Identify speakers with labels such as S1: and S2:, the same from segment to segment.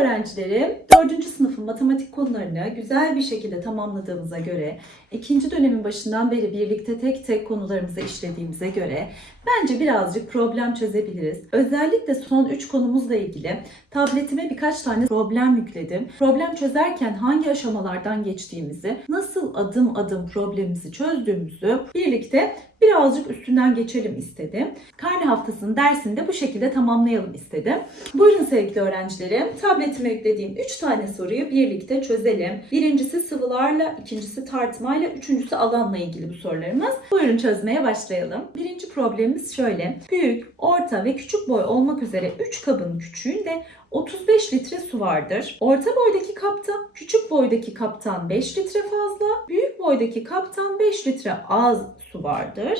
S1: öğrencilerim, 4. sınıfın matematik konularını güzel bir şekilde tamamladığımıza göre, ikinci dönemin başından beri birlikte tek tek konularımızı işlediğimize göre bence birazcık problem çözebiliriz. Özellikle son 3 konumuzla ilgili tabletime birkaç tane problem yükledim. Problem çözerken hangi aşamalardan geçtiğimizi, nasıl adım adım problemimizi çözdüğümüzü birlikte birazcık üstünden geçelim istedim. Karne haftasının dersini de bu şekilde tamamlayalım istedim. Buyurun sevgili öğrencilerim. Tabletime yüklediğim 3 tane soruyu birlikte çözelim. Birincisi sıvılarla, ikincisi tartmayla, üçüncüsü alanla ilgili bu sorularımız. Buyurun çözmeye başlayalım. Birinci problemimiz şöyle. Büyük, orta ve küçük boy olmak üzere 3 kabın küçüğünde 35 litre su vardır. Orta boydaki kapta küçük boydaki kaptan 5 litre fazla, büyük boydaki kaptan 5 litre az su vardır.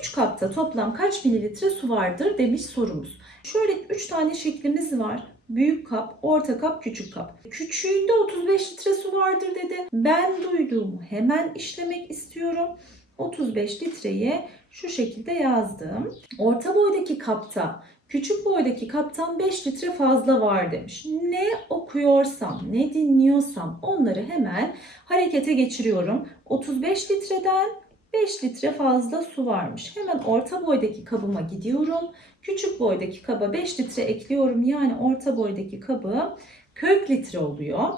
S1: 3 kapta toplam kaç mililitre su vardır demiş sorumuz. Şöyle 3 tane şeklimiz var. Büyük kap, orta kap, küçük kap. Küçüğünde 35 litre su vardır dedi. Ben duyduğumu hemen işlemek istiyorum. 35 litreyi şu şekilde yazdım. Orta boydaki kapta Küçük boydaki kaptan 5 litre fazla var demiş. Ne okuyorsam, ne dinliyorsam onları hemen harekete geçiriyorum. 35 litreden 5 litre fazla su varmış. Hemen orta boydaki kabıma gidiyorum. Küçük boydaki kaba 5 litre ekliyorum. Yani orta boydaki kabı 40 litre oluyor.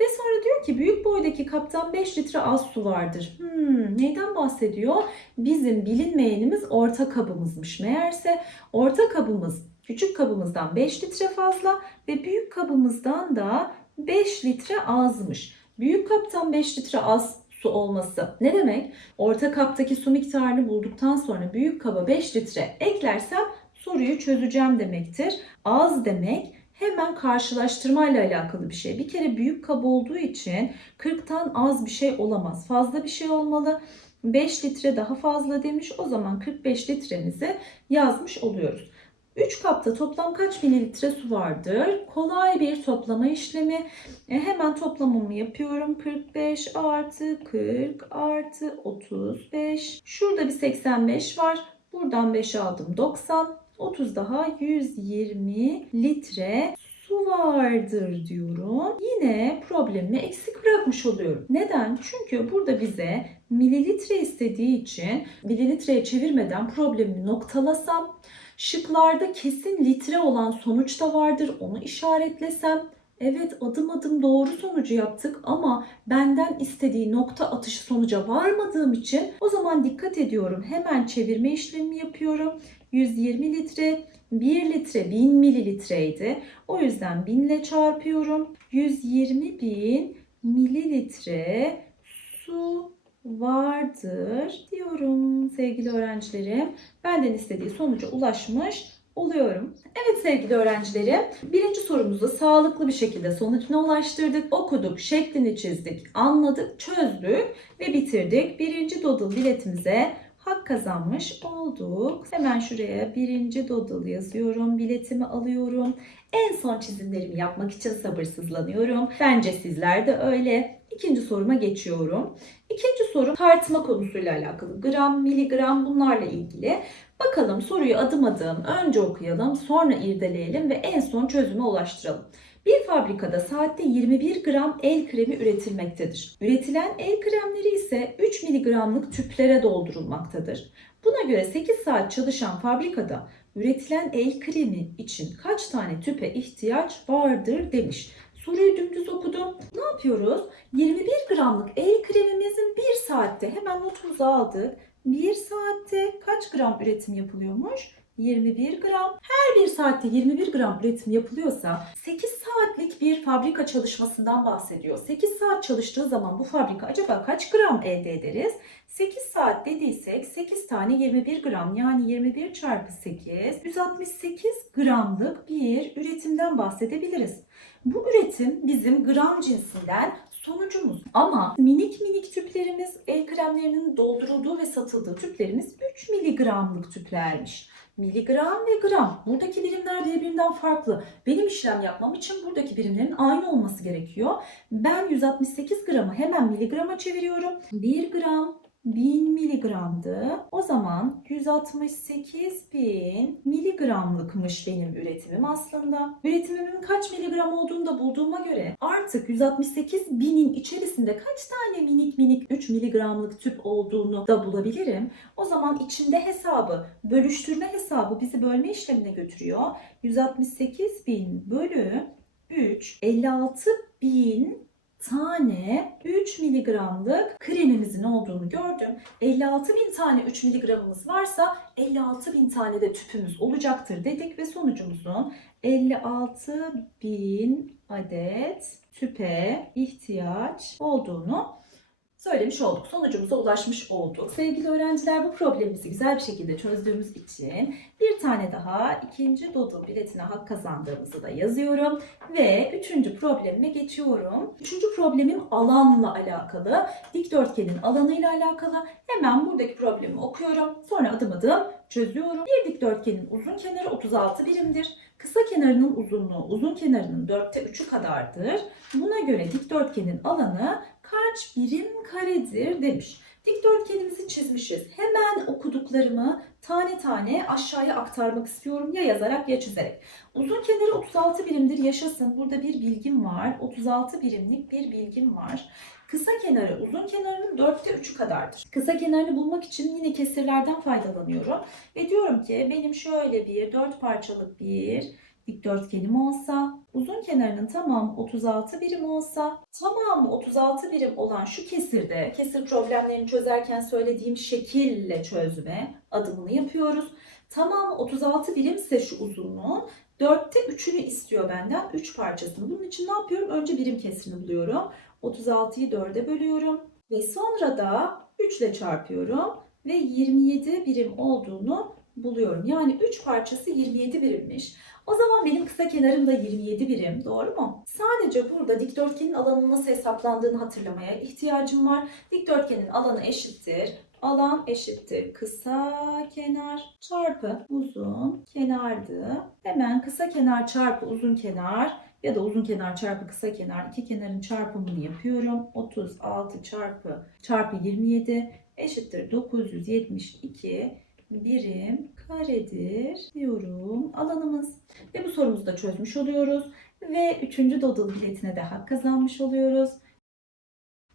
S1: Ve sonra diyor ki büyük boydaki kaptan 5 litre az su vardır. Hmm, neyden bahsediyor? Bizim bilinmeyenimiz orta kabımızmış. Meğerse orta kabımız küçük kabımızdan 5 litre fazla ve büyük kabımızdan da 5 litre azmış. Büyük kaptan 5 litre az su olması ne demek? Orta kaptaki su miktarını bulduktan sonra büyük kaba 5 litre eklersem soruyu çözeceğim demektir. Az demek hemen karşılaştırmayla alakalı bir şey. Bir kere büyük kaba olduğu için 40'tan az bir şey olamaz. Fazla bir şey olmalı. 5 litre daha fazla demiş. O zaman 45 litremizi yazmış oluyoruz. 3 kapta toplam kaç mililitre su vardır? Kolay bir toplama işlemi. E, hemen toplamamı yapıyorum. 45 artı 40 artı 35. Şurada bir 85 var. Buradan 5 aldım 90. 30 daha 120 litre su vardır diyorum. Yine problemimi eksik bırakmış oluyorum. Neden? Çünkü burada bize mililitre istediği için mililitreye çevirmeden problemi noktalasam şıklarda kesin litre olan sonuç da vardır. Onu işaretlesem Evet adım adım doğru sonucu yaptık ama benden istediği nokta atışı sonuca varmadığım için o zaman dikkat ediyorum. Hemen çevirme işlemi yapıyorum. 120 litre 1 litre 1000 mililitreydi. O yüzden 1000 ile çarpıyorum. 120 bin mililitre su vardır diyorum sevgili öğrencilerim. Benden istediği sonuca ulaşmış oluyorum. Evet sevgili öğrencilerim, birinci sorumuzu sağlıklı bir şekilde sonucuna ulaştırdık, okuduk, şeklini çizdik, anladık, çözdük ve bitirdik. Birinci Doodle biletimize hak kazanmış olduk. Hemen şuraya birinci Doodle yazıyorum, biletimi alıyorum. En son çizimlerimi yapmak için sabırsızlanıyorum. Bence sizler de öyle. İkinci soruma geçiyorum. İkinci soru tartma konusuyla alakalı. Gram, miligram bunlarla ilgili. Bakalım soruyu adım adım önce okuyalım, sonra irdeleyelim ve en son çözüme ulaştıralım. Bir fabrikada saatte 21 gram el kremi üretilmektedir. Üretilen el kremleri ise 3 miligramlık tüplere doldurulmaktadır. Buna göre 8 saat çalışan fabrikada üretilen el kremi için kaç tane tüpe ihtiyaç vardır demiş. Soruyu dümdüz okudum. Ne yapıyoruz? 21 gramlık el kremimizin 1 saatte hemen notumuzu aldık. 1 saatte kaç gram üretim yapılıyormuş? 21 gram. Her bir saatte 21 gram üretim yapılıyorsa 8 saatlik bir fabrika çalışmasından bahsediyor. 8 saat çalıştığı zaman bu fabrika acaba kaç gram elde ederiz? 8 saat dediysek 8 tane 21 gram yani 21 çarpı 8 168 gramlık bir üretimden bahsedebiliriz. Bu üretim bizim gram cinsinden sonucumuz. Ama minik minik tüplerimiz el kremlerinin doldurulduğu ve satıldığı tüplerimiz 3 miligramlık tüplermiş. Miligram ve gram. Buradaki birimler birbirinden farklı. Benim işlem yapmam için buradaki birimlerin aynı olması gerekiyor. Ben 168 gramı hemen miligrama çeviriyorum. 1 gram 1000 miligramdı. O zaman 168 bin miligramlıkmış benim üretimim aslında. Üretimimin kaç miligram olduğunu da bulduğuma göre artık 168 binin içerisinde kaç tane minik minik 3 miligramlık tüp olduğunu da bulabilirim. O zaman içinde hesabı, bölüştürme hesabı bizi bölme işlemine götürüyor. 168 bin bölü 3, 56 bin tane 3 miligramlık kremimizin olduğunu gördüm. 56 bin tane 3 miligramımız varsa 56 bin tane de tüpümüz olacaktır dedik ve sonucumuzun 56 bin adet tüpe ihtiyaç olduğunu söylemiş olduk. Sonucumuza ulaşmış olduk. Sevgili öğrenciler bu problemimizi güzel bir şekilde çözdüğümüz için bir tane daha ikinci Doodle biletine hak kazandığımızı da yazıyorum. Ve üçüncü problemime geçiyorum. Üçüncü problemim alanla alakalı. Dikdörtgenin alanıyla alakalı. Hemen buradaki problemi okuyorum. Sonra adım adım çözüyorum. Bir dikdörtgenin uzun kenarı 36 birimdir. Kısa kenarının uzunluğu uzun kenarının dörtte üçü kadardır. Buna göre dikdörtgenin alanı kaç birim karedir demiş. Dikdörtgenimizi çizmişiz. Hemen okuduklarımı tane tane aşağıya aktarmak istiyorum. Ya yazarak ya çizerek. Uzun kenarı 36 birimdir. Yaşasın. Burada bir bilgim var. 36 birimlik bir bilgim var. Kısa kenarı uzun kenarının dörtte üçü kadardır. Kısa kenarını bulmak için yine kesirlerden faydalanıyorum. Ve diyorum ki benim şöyle bir dört parçalık bir dikdörtgenim olsa, uzun kenarının tamamı 36 birim olsa, tamamı 36 birim olan şu kesirde, kesir problemlerini çözerken söylediğim şekille çözme adımını yapıyoruz. Tamamı 36 birimse şu uzunluğun, dörtte üçünü istiyor benden, 3 parçasını. Bunun için ne yapıyorum? Önce birim kesirini buluyorum. 36'yı 4'e bölüyorum ve sonra da 3 ile çarpıyorum ve 27 birim olduğunu buluyorum. Yani 3 parçası 27 birimmiş. O zaman benim kısa kenarım da 27 birim. Doğru mu? Sadece burada dikdörtgenin alanının nasıl hesaplandığını hatırlamaya ihtiyacım var. Dikdörtgenin alanı eşittir. Alan eşittir kısa kenar çarpı uzun kenardı. Hemen kısa kenar çarpı uzun kenar ya da uzun kenar çarpı kısa kenar iki kenarın çarpımını yapıyorum. 36 çarpı çarpı 27 eşittir 972 birim karedir diyorum alanımız. Ve bu sorumuzu da çözmüş oluyoruz. Ve üçüncü Doodle biletine de hak kazanmış oluyoruz.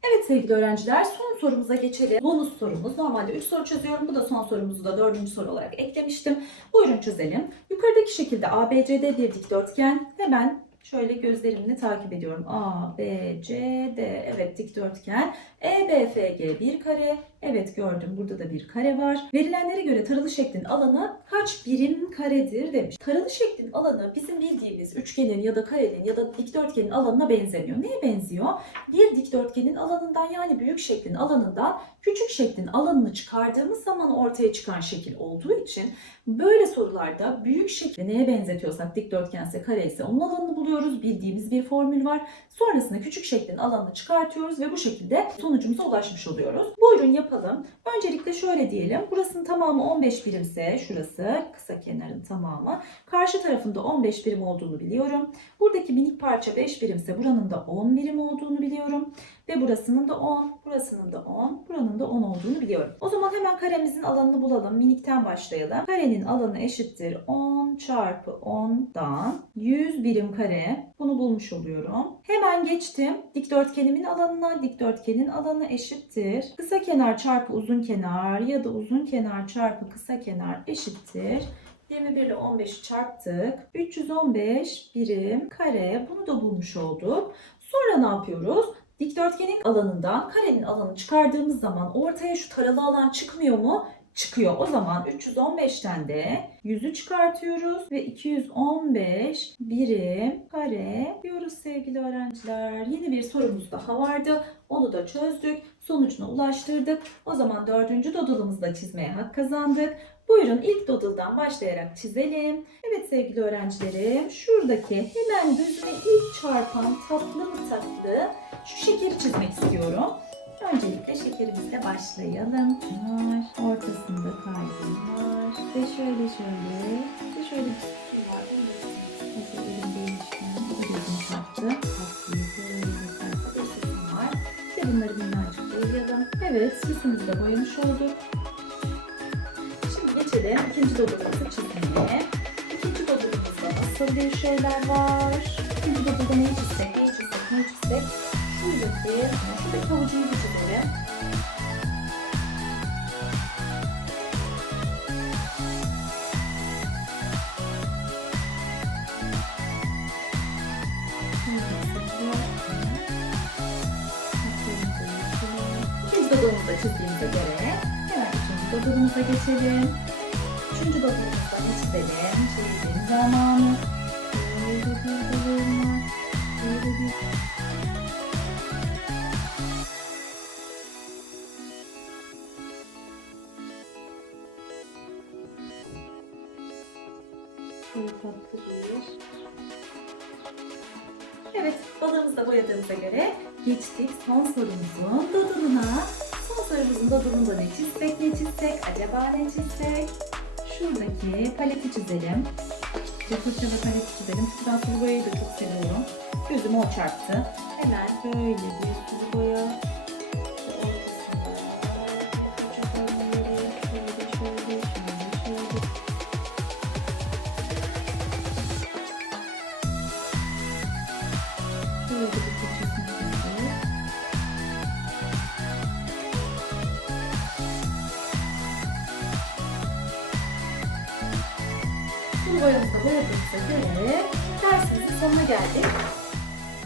S1: Evet sevgili öğrenciler son sorumuza geçelim. Bonus sorumuz. Normalde 3 soru çözüyorum. Bu da son sorumuzu da 4. soru olarak eklemiştim. Buyurun çözelim. Yukarıdaki şekilde ABCD bir dikdörtgen. Hemen şöyle gözlerimle takip ediyorum. A, B, C, D. Evet dikdörtgen. E, B, F, G bir kare. Evet gördüm burada da bir kare var. Verilenlere göre taralı şeklin alanı kaç birim karedir demiş. Taralı şeklin alanı bizim bildiğimiz üçgenin ya da karenin ya da dikdörtgenin alanına benzemiyor. Neye benziyor? Bir dikdörtgenin alanından yani büyük şeklin alanından küçük şeklin alanını çıkardığımız zaman ortaya çıkan şekil olduğu için böyle sorularda büyük şekli neye benzetiyorsak dikdörtgense kare ise onun alanını buluyoruz. Bildiğimiz bir formül var. Sonrasında küçük şeklin alanını çıkartıyoruz ve bu şekilde sonucumuza ulaşmış oluyoruz. Buyurun yapalım. Öncelikle şöyle diyelim. Burasının tamamı 15 birimse şurası kısa kenarın tamamı. Karşı tarafında 15 birim olduğunu biliyorum. Buradaki minik parça 5 birimse buranın da 10 birim olduğunu biliyorum. Ve burasının da 10, burasının da 10, buranın da 10 olduğunu biliyorum. O zaman hemen karemizin alanını bulalım. Minikten başlayalım. Karenin alanı eşittir 10 çarpı 10'dan 100 birim kare. Bunu bulmuş oluyorum. Hemen geçtim. Dikdörtgenimin alanına. Dikdörtgenin alanı eşittir. Kısa kenar çarpı uzun kenar ya da uzun kenar çarpı kısa kenar eşittir. 21 ile 15'i çarptık. 315 birim kare. Bunu da bulmuş olduk. Sonra ne yapıyoruz? Dikdörtgenin alanından karenin alanını çıkardığımız zaman ortaya şu taralı alan çıkmıyor mu? Çıkıyor. O zaman 315'ten de 100'ü çıkartıyoruz ve 215 birim kare diyoruz sevgili öğrenciler. Yeni bir sorumuz daha vardı. Onu da çözdük. Sonucuna ulaştırdık. O zaman dördüncü dodulumuzu da çizmeye hak kazandık. Buyurun ilk doodle'dan başlayarak çizelim. Evet sevgili öğrencilerim şuradaki hemen gözüme ilk çarpan tatlı mı tatlı şu şekeri çizmek istiyorum. Öncelikle şekerimizle başlayalım. Var. Ortasında kalbim var. Ve şöyle şöyle. Ve şöyle bir sütun var. Hazır elimdeymişken. Bu da gözüm taktı. Tatlıyı var. Ve bunları minnacık boyayalım. Evet süsümüzü de boyamış olduk. Şimdi geçelim ikinci dodurumuzu çizmeye. İkinci dodurumuzda nasıl bir şeyler var? İkinci neyi çizsek, neyi çizsek, neyi çizsek? Şuradaki, şuradaki havucuyu bir çizelim. İkinci dodurumuzu da çizdiğimize göre hemen üçüncü dodurumuza geçelim. Üçüncü dodurumuzda ne çizelim? Çizdiğim zamanı. Böyle bir dodurma. Böyle bir Şöyle tatlı bir. Evet, balığımızı da boyadığımıza göre geçtik son sorumuzun doduruna. Son sorumuzun dodurunda ne çizsek, ne çizsek, acaba ne çizsek? Şuradaki paleti çizelim. Fırçalı paleti çizelim. Çünkü ben sulu boyayı da çok seviyorum. Gözüme o çarptı. Hemen böyle bir sulu boya. Sulu boyamızı da boyadığımıza göre dersimizin sonuna geldik.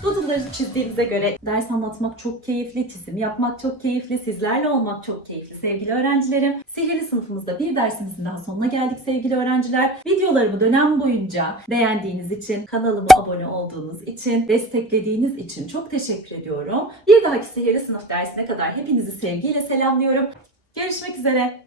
S1: Doodle'ları çizdiğimize göre ders anlatmak çok keyifli, çizim yapmak çok keyifli, sizlerle olmak çok keyifli sevgili öğrencilerim. Sihirli sınıfımızda bir dersimizin daha sonuna geldik sevgili öğrenciler. Videolarımı dönem boyunca beğendiğiniz için, kanalıma abone olduğunuz için, desteklediğiniz için çok teşekkür ediyorum. Bir dahaki sihirli sınıf dersine kadar hepinizi sevgiyle selamlıyorum. Görüşmek üzere.